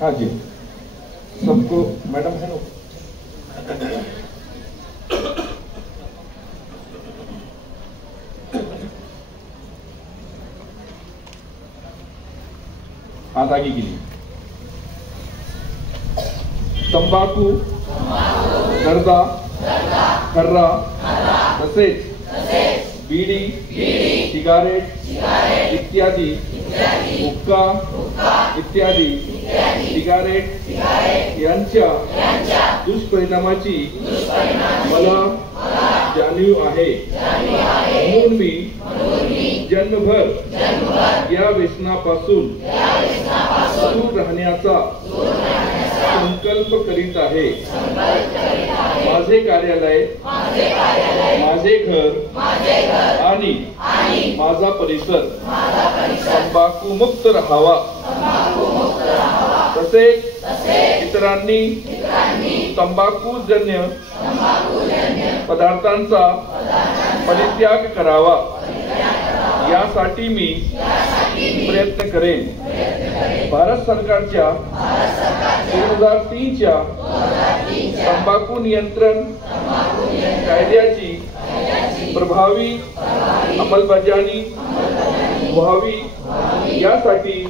हाँ जी, सबको मैडम है ना, हाथ आगे के लिए। तंबाखू, गर्दा, खर्रा तसेच बीडी, सिगारेट इत्यादी, हुक्का इत्यादी सिगारेट यांच्या दुष्परिणामाची मला जाणीव आहे। म्हणून मी जन्मभर या व्यसनापासून दूर राहण्याचा संकल्प करीत आहे। माझे कार्यालय, माझे घर आणि माझा परिसर तंबाखू मुक्त राहावा, तसेच इतरांनी तंबाखूजन्य पदार्थांचा परित्याग करावा यासाठी मी प्रयत्न करेन। भारत सरकारच्या 2003च्या तंबाखू नियंत्रण कायद्याची प्रभावी अंमलबजावणी व्हावी यासाठी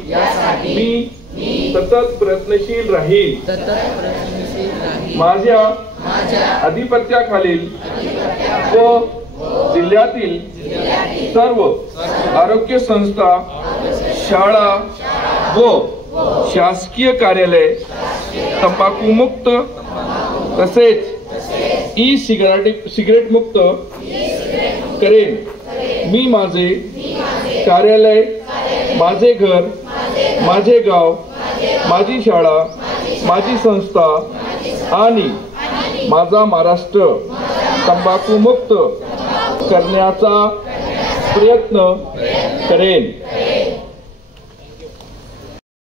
मी सतत प्रयत्नशील राहील। माझ्या अधिपत्याखालील व जिल्ह्यातील सर्व आरोग्य संस्था, शाळा व शासकीय कार्यालय तंबाखू मुक्त तसेच सिगारेट मुक्त करेन। मी माझे कार्यालय, माझे घर, माझे गाव, माझी शाळा, माझी संस्था आणि माझा महाराष्ट्र तंबाखू मुक्त करण्याचा प्रयत्न करेन।